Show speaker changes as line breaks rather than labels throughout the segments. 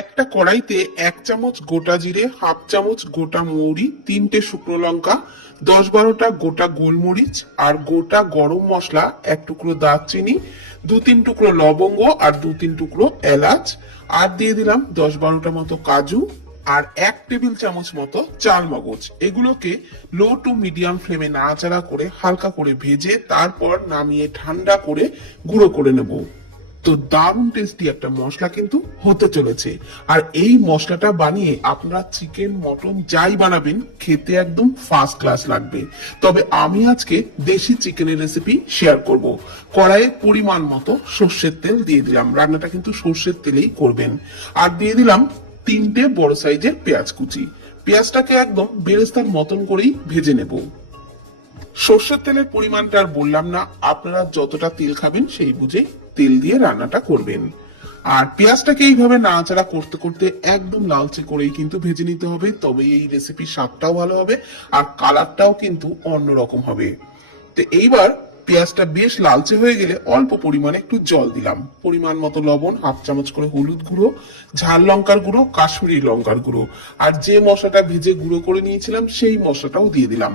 একটা কড়াইতে এক চামচ গোটা জিরে, হাফ চামচ গোটা মৌরি, তিনটে শুকনো লঙ্কা, দশ বারোটা গোটা গোলমরিচ আর গোটা গরম মশলা, এক টুকরো দারচিনি, দু তিন টুকরো লবঙ্গ আর দু তিন টুকরো এলাচ আর দিয়ে দিলাম দশ বারোটা মতো কাজু আর এক টেবিল চামচ মতো চাল মগজ। এগুলোকে লো টু মিডিয়াম ফ্লেমে নাড়াচাড়া করে হালকা করে ভেজে তারপর নামিয়ে ঠান্ডা করে গুঁড়ো করে নেব। তো দারুণ টেস্টি একটা মশলা কিন্তু হতে চলেছে। আর এই মশলাটা বানিয়ে আপনারা চিকেন মটন যাই বানাবেন, খেতে একদম ফার্স্ট ক্লাস লাগবে। তবে আমি আজকে দেশি চিকেনের রেসিপি শেয়ার করব। কড়াইয়ে পরিমাণ মতো সর্ষের তেল দিয়ে দিলাম। রান্নাটা কিন্তু সর্ষের তেলেই করবেন। আর দিয়ে দিলাম তিনটে বড় সাইজের পেঁয়াজ কুচি। পেঁয়াজটাকে একদম বেরেস্তার মতন করেই ভেজে নেব। সর্ষের তেলের পরিমাণটা আর বললাম না, আপনারা যতটা তেল খাবেন সেই বুঝে তেল দিয়ে রান্নাটা করবেন। আর পেঁয়াজটাকে এইভাবে নাড়াচাড়া করতে করতে একদম লালচে করেই কিন্তু ভেজে নিতে হবে তবে এই রেসিপির স্বাদটাও ভালো হবে আর কালারটাও কিন্তু অন্যরকম হবে। তো এইবার পেঁয়াজটা বেশ লালচে হয়ে গেলে অল্প পরিমাণে একটু জল দিলাম। পরিমাণ মতো লবণ, হাফ চামচ করে হলুদ গুঁড়ো, ঝাল লঙ্কার গুঁড়ো, কাশ্মীরি লঙ্কার গুঁড়ো। আর যে মশলাটা ভেজে গুঁড়ো করে নিয়েছিলাম সেই মশলাটাও দিয়ে দিলাম।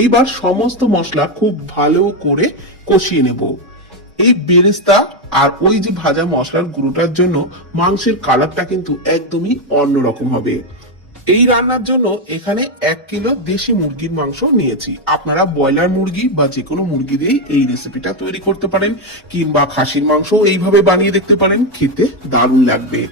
এইবার সমস্ত মশলা খুব ভালো করে কষিয়ে নেব। এই বেরেস্তা আর ওই যে ভাজা মশলার গুঁড়োটার জন্য মাংসের কালারটা কিন্তু একদমই অন্যরকম হবে। এই রান্নার জন্য এখানে এক কিলো দেশি মুরগির মাংস নিয়েছি। আপনারা ব্রয়লার মুরগি বা যে কোনো মুরগি দিয়েই এই রেসিপিটা তৈরি করতে পারেন, কিংবা খাসির মাংস এইভাবে বানিয়ে দেখতে পারেন, খেতে দারুণ লাগবে।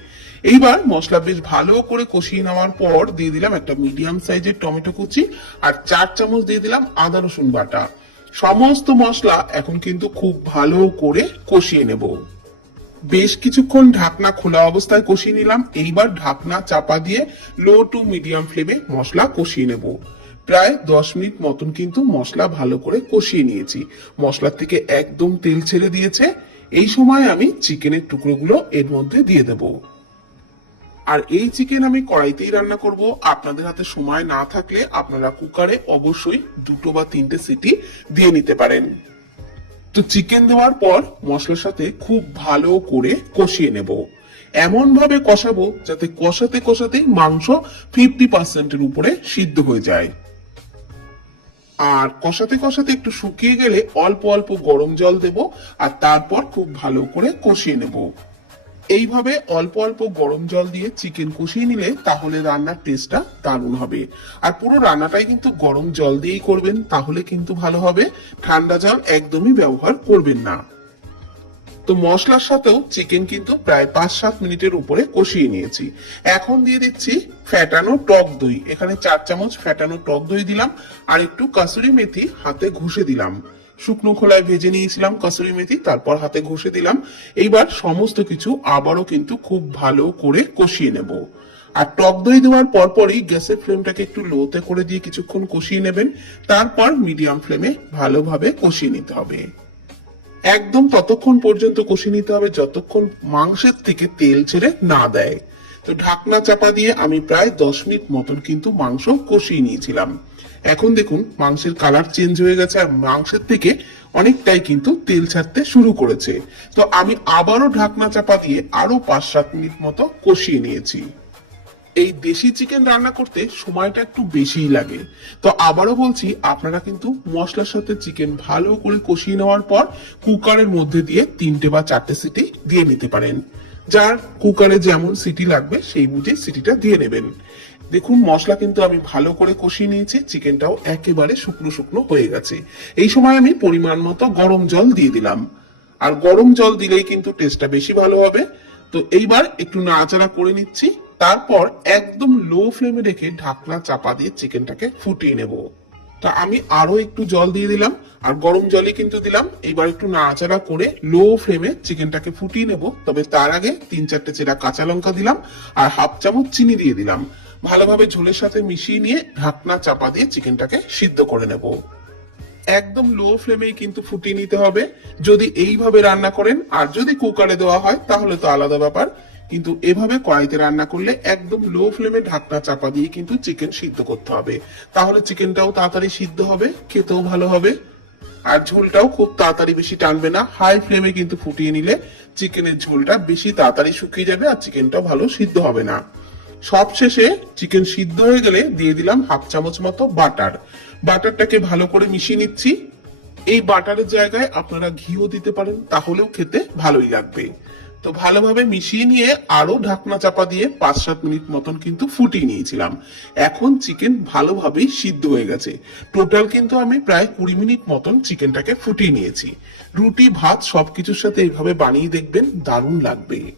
এইবার মশলা বেশ ভালো করে কষিয়ে নেওয়ার পর দিয়ে দিলাম একটা মিডিয়াম সাইজের টমেটো কুচি আর চার চামচ দিয়ে দিলাম আদা রসুন বাটা। সমস্ত মশলা এখন কিন্তু খুব ভালো করে কষিয়ে নেব। বেশ কিছুক্ষণ ঢাকনা খোলা অবস্থায় কষিয়ে নিলাম। এইবার ঢাকনা চাপা দিয়ে লো টু মিডিয়াম ফ্লেমে মশলা কষিয়ে নেব। প্রায় দশ মিনিট মতন কিন্তু মশলা ভালো করে কষিয়ে নিয়েছি। মশলার থেকে একদম তেল ছেড়ে দিয়েছে। এই সময় আমি চিকেনের টুকরোগুলো এর মধ্যে দিয়ে দেব। আর এই চিকেন আমি কড়াইতেই রান্না করব। আপনাদের হাতে সময় না থাকলে আপনারা কুকারে অবশ্যই দুটো বা তিনটে সিটি দিয়ে নিতে পারেন। তো চিকেন দেওয়ার পর মশলার সাথে খুব ভালো করে কষিয়ে নেব। এমন ভাবে কষাবো যাতে কষাতে কষাতেই মাংস ফিফটি পার্সেন্টের উপরে সিদ্ধ হয়ে যায়। আর কষাতে কষাতে একটু শুকিয়ে গেলে অল্প অল্প গরম জল দেব আর তারপর খুব ভালো করে কষিয়ে নেব। এইভাবে অল্প অল্প গরম জল দিয়ে চিকেন কষিয়ে নিলে তাহলে রান্নার টেস্টটা দারুণ হবে। আর পুরো রান্নাটাই কিন্তু গরম জল দিয়েই করবেন, তাহলে কিন্তু ভালো হবে। ঠান্ডা জল একদমই ব্যবহার করবেন না। তো মশলার সাথেও চিকেন কিন্তু প্রায় পাঁচ সাত মিনিটের উপরে কষিয়ে নিয়েছি। এখন দিয়ে দিচ্ছি ফ্যাটানো টক দই। এখানে চার চামচ ফ্যাটানো টক দই দিলাম, আর একটু কাসুরি মেথি হাতে ঘষে দিলাম। শুকনো খোলায় ভেজে নিয়েছিলাম কাসুরি মেথি, তারপর হাতে ঘষে দিলাম। এইবার সমস্ত কিছু আবারও কিন্তু খুব ভালো করে কষিয়ে নেব। আর টক দই দেওয়ার পরপরই গ্যাসের ফ্লেমটাকে একটু লোতে করে দিয়ে কিছুক্ষণ কষিয়ে নেবেন। তারপর মিডিয়াম ফ্লেমে ভালোভাবে কষিয়ে নিতে হবে। একদম ততক্ষণ পর্যন্ত কষিয়ে নিতে হবে যতক্ষণ মাংসের থেকে তেল ছেড়ে না দেয়। তো ঢাকনা চাপা দিয়ে আমি প্রায় দশ মিনিট মতন কিন্তু মাংস কষিয়ে নিয়েছিলাম। এখন দেখুন, মাংসের কালার চেঞ্জ হয়ে গেছে আর মাংসের থেকে অনেকটাই কিন্তু তেল ছাড়তে শুরু করেছে। তো আমি আবারও ঢাকনা চাপা দিয়ে আরও পাঁচ সাত মিনিট মতো কষিয়ে নিয়েছি। এই দেশি চিকেন রান্না করতে সময়টা একটু বেশিই লাগে। তো আবারও বলছি, আপনারা কিন্তু মশলার সাথে চিকেন ভালো করে কষিয়ে নেওয়ার পর কুকারের মধ্যে দিয়ে তিনটে বা চারটে সিটি দিয়ে নিতে পারেন। যার কুকারে যেমন সিটি লাগবে, সেই বুঝে সিটিটা দিয়ে নেবেন। দেখুন, মশলা কিন্তু আমি ভালো করে কষিয়ে নিয়েছি, চিকেনটাও একেবারে শুকনো শুকনো হয়ে গেছে। এই সময় আমি পরিমাণ মতো গরম জল দিয়ে দিলাম। আর গরম জল দিলেই কিন্তু টেস্টটা বেশি ভালো হবে। তো এইবার একটু নাড়াচাড়া করে নিচ্ছি। তারপর একদম লো ফ্লেমে রেখে ঢাকনা চাপা দিয়ে চিকেনটাকে ফুটিয়ে নেব। তা আমি আরও একটু জল দিয়ে দিলাম, আর গরম জলই কিন্তু দিলাম। এবার একটু নাড়াচাড়া করে লো ফ্লেমে চিকেনটাকে ফুটিয়ে নেব। তবে তার আগে তিন চারটে চেরা কাঁচা লঙ্কা দিলাম, আর হাফ চামচ চিনি দিয়ে দিলাম। ভালোভাবে ঝোলের সাথে মিশিয়ে নিয়ে ঢাকনা চাপা দিয়ে চিকেনটাকে সিদ্ধ করে নেব। একদম লো ফ্লেমেই কিন্তু ফুটিয়ে নিতে হবে। যদি এইভাবে রান্না করেন আর যদি কুকারে দেওয়া হয়, তাহলে তো আলাদা ব্যাপার। কিন্তু এভাবে কড়াইতে রান্না করলে একদম লো ফ্লেমে ঢাকনা চাপা দিয়ে কিন্তু চিকেন সিদ্ধ করতে হবে। তাহলে চিকেনটাও তাড়াতাড়ি সিদ্ধ হবে, খেতেও ভালো হবে। আর ঝোলটাও খুব তাড়াতাড়ি বেশি টানবে না। হাই ফ্লেমে কিন্তু ফুটিয়ে নিলে চিকেনের ঝোলটা বেশি তাড়াতাড়ি শুকিয়ে যাবে আর চিকেনটাও ভালো সিদ্ধ হবে না। সব শেষে চিকেন সিদ্ধ হয়ে গেলে দিয়ে দিলাম হাফ চামচ মতো বাটার বাটারটাকে ভালো করে মিশিয়ে নিচ্ছি। এই বাটারের জায়গায় আপনারা ঘিও দিতে পারেন, তাহলেও খেতে ভালোই লাগবে। তো ভালোভাবে মিশিয়ে নিয়ে আরও ঢাকনা চাপা দিয়ে পাঁচ সাত মিনিট মতন কিন্তু ফুটিয়ে নিয়েছিলাম। এখন চিকেন ভালোভাবেই সিদ্ধ হয়ে গেছে। টোটাল কিন্তু আমি প্রায় কুড়ি মিনিট মতন চিকেনটাকে ফুটিয়ে নিয়েছি। রুটি, ভাত সবকিছুর সাথে এইভাবে বানিয়ে দেখবেন, দারুণ লাগবে।